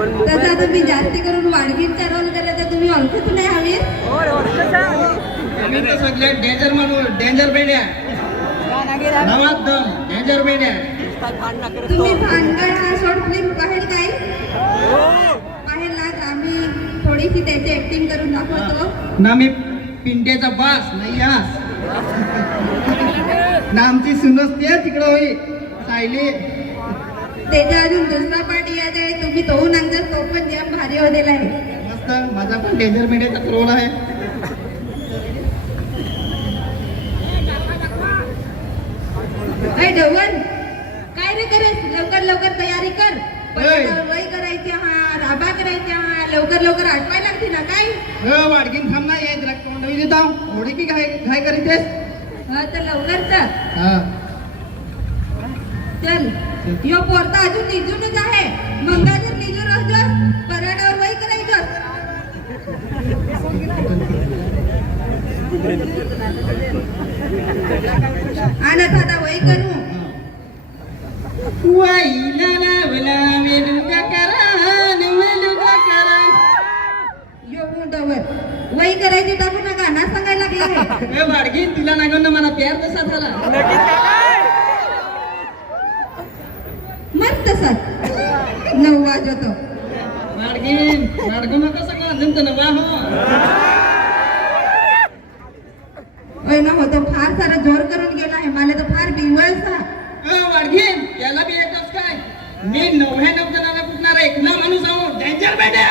तसा तुम्ही जास्ती करून वाडगीरचा रोल करत तर तुम्ही ओळखत नाही हवीत आम्ही. तर सगळे डेंजर माणूस डेंजर बेड्या नवात डेंजर बेड्या तुम्ही भानगड हा शॉर्ट फिल्म पाहेल काय पाहेल ना आम्ही थोडीशी त्याची ऍक्टिंग करून दाखवतो. ना मी पिंट्याचा बास नाही यास. ना आमची सुनस ते तिकडं होई. सायली. त्याच्या अजून दुसरा पार्ट याद आहे. तुम्ही तो नंतर तो पण जाम भारी होतेला आहे. मस्त. माझा पण डेंजर बेड्याचा रोल आहे. काय ढवण! काय रे करे लवकर लवकर तयारी कर. होय. वय करायची हा राबा करायची हा लवकर लवकर आठवायला लागते ना काय? अ, वाडकीन थांब ना ये जरा तोंडवी देता. थोडी की घाय घाय करीतेस. हा तर लवकर चल हा. चल. यो पोरता अजून निजूनच आहे. मंगा जर निजून असतोस पराडावर वय करायचं आणि आता वय करू. वाईला लावला मेलुगा करा मेलुगा करा. यो मुंडवर. वय करायची टाकू नका. ना सांगायला लागले वाडकीन तुला नागून मला प्यार कसा झाला? सर. नऊ वाजवतो. नवा हो ना होतो फार सारा जोर करून गेला आहे. मला तर फार बिवळसा. वाडकीन याला बी येतच काय? मी नव्याण्णव जणांना कुठणार एक ना माणूस आहो? डेंजर बेड्या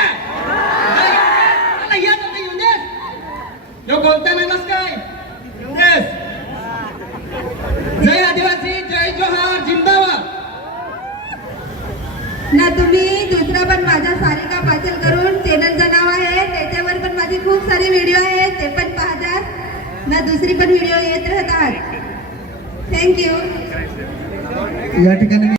दुसरा पण माझा सारिका पाचल करून चॅनलचं नाव आहे. त्याच्यावर पण माझे खूप सारे व्हिडिओ आहेत. ते पण पाहतात. ना दुसरी पण व्हिडिओ येत राहतात. थँक्यू या ठिकाणी